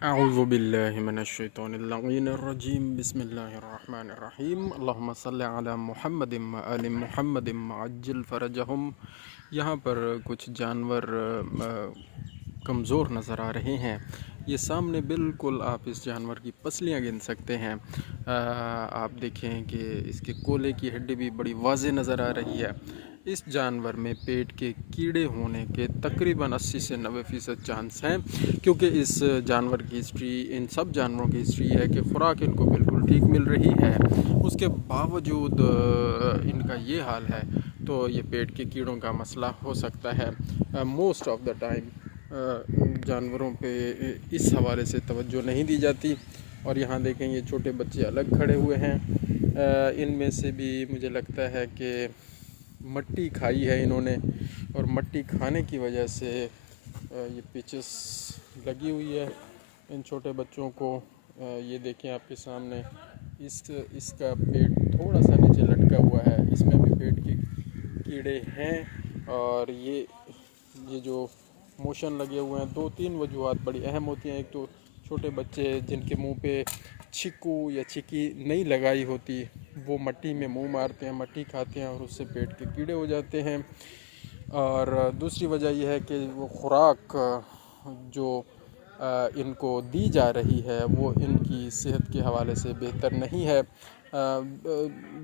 اعوذ باللہ من الشیطان اللعین الرجیم بسم اللہ الرحمن الرحیم اللہم صلی علی محمد وآل محمد عجل فرجہم۔ یہاں پر کچھ جانور کمزور نظر آ رہے ہیں۔ یہ سامنے بالکل آپ اس جانور کی پسلیاں گن سکتے ہیں۔ آپ دیکھیں کہ اس کے کولے کی ہڈی بھی بڑی واضح نظر آ رہی ہے۔ اس جانور میں پیٹ کے کیڑے ہونے کے تقریباً 80 سے 90% چانس ہیں، کیونکہ اس جانور کی ہسٹری، ان سب جانوروں کی ہسٹری ہے کہ خوراک ان کو بالکل ٹھیک مل رہی ہے، اس کے باوجود ان کا یہ حال ہے، تو یہ پیٹ کے کیڑوں کا مسئلہ ہو سکتا ہے۔ موسٹ آف دا ٹائم جانوروں پہ اس حوالے سے توجہ نہیں دی جاتی۔ اور یہاں دیکھیں یہ چھوٹے بچے الگ کھڑے ہوئے ہیں۔ ان میں سے بھی مجھے لگتا ہے کہ مٹی کھائی ہے انہوں نے، اور مٹی کھانے کی وجہ سے یہ پچس لگی ہوئی ہے ان چھوٹے بچوں کو۔ یہ دیکھیں آپ کے سامنے اس کا پیٹ تھوڑا سا نیچے لٹکا ہوا ہے، اس میں بھی پیٹ کے کیڑے ہیں۔ اور یہ جو موشن لگے ہوئے ہیں، 2-3 وجوہات بڑی اہم ہوتی ہیں۔ ایک تو چھوٹے بچے جن کے منہ پہ چھکو یا چکی نہیں لگائی ہوتی، وہ مٹی میں منہ مارتے ہیں، مٹی کھاتے ہیں، اور اس سے پیٹ کے کیڑے ہو جاتے ہیں۔ اور دوسری وجہ یہ ہے کہ وہ خوراک جو ان کو دی جا رہی ہے وہ ان کی صحت کے حوالے سے بہتر نہیں ہے۔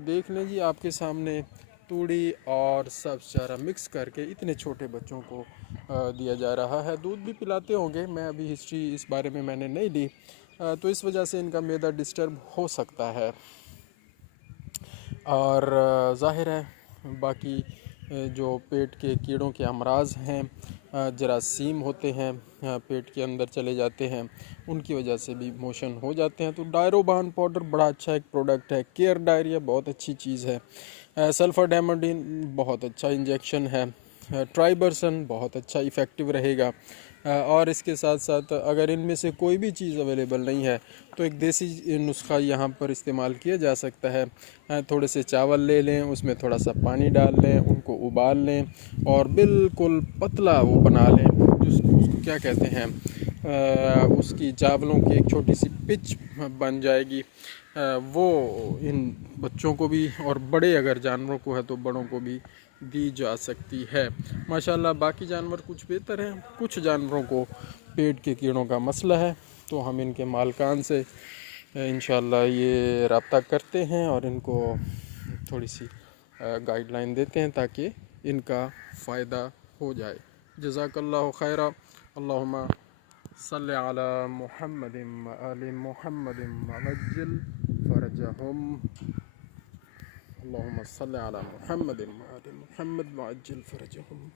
دیکھ لیں جی آپ کے سامنے توڑی اور سبز چارہ مکس کر کے اتنے چھوٹے بچوں کو دیا جا رہا ہے۔ دودھ بھی پلاتے ہوں گے، میں ابھی ہسٹری اس بارے میں نے نہیں لی، تو اس وجہ سے ان کا معدہ ڈسٹرب ہو سکتا ہے۔ اور ظاہر ہے باقی جو پیٹ کے کیڑوں کے امراض ہیں، جراثیم ہوتے ہیں پیٹ کے اندر چلے جاتے ہیں، ان کی وجہ سے بھی موشن ہو جاتے ہیں۔ تو ڈائروبان پاؤڈر بڑا اچھا ایک پروڈکٹ ہے۔ کیئر ڈائریا بہت اچھی چیز ہے۔ سلفر ڈیموڈین بہت اچھا انجیکشن ہے۔ ٹرائبرسن بہت اچھا ایفیکٹو رہے گا۔ اور اس کے ساتھ ساتھ اگر ان میں سے کوئی بھی چیز اویلیبل نہیں ہے تو ایک دیسی نسخہ یہاں پر استعمال کیا جا سکتا ہے۔ تھوڑے سے چاول لے لیں، اس میں تھوڑا سا پانی ڈال لیں، ان کو ابال لیں، اور بالکل پتلا وہ بنا لیں، اس کو کیا کہتے ہیں، اس کی چاولوں کی ایک چھوٹی سی پچ بن جائے گی۔ وہ ان بچوں کو بھی، اور بڑے اگر جانوروں کو ہے تو بڑوں کو بھی دی جا سکتی ہے۔ ماشاءاللہ باقی جانور کچھ بہتر ہیں، کچھ جانوروں کو پیٹ کے کیڑوں کا مسئلہ ہے، تو ہم ان کے مالکان سے انشاءاللہ یہ رابطہ کرتے ہیں اور ان کو تھوڑی سی گائیڈ لائن دیتے ہیں تاکہ ان کا فائدہ ہو جائے۔ جزاک اللہ خیرہ۔ اللہم صلی علی محمد وآل محمد وعجل فرجہم۔ اللہم صلی علی محمد وآل محمد وعجل فرجہم۔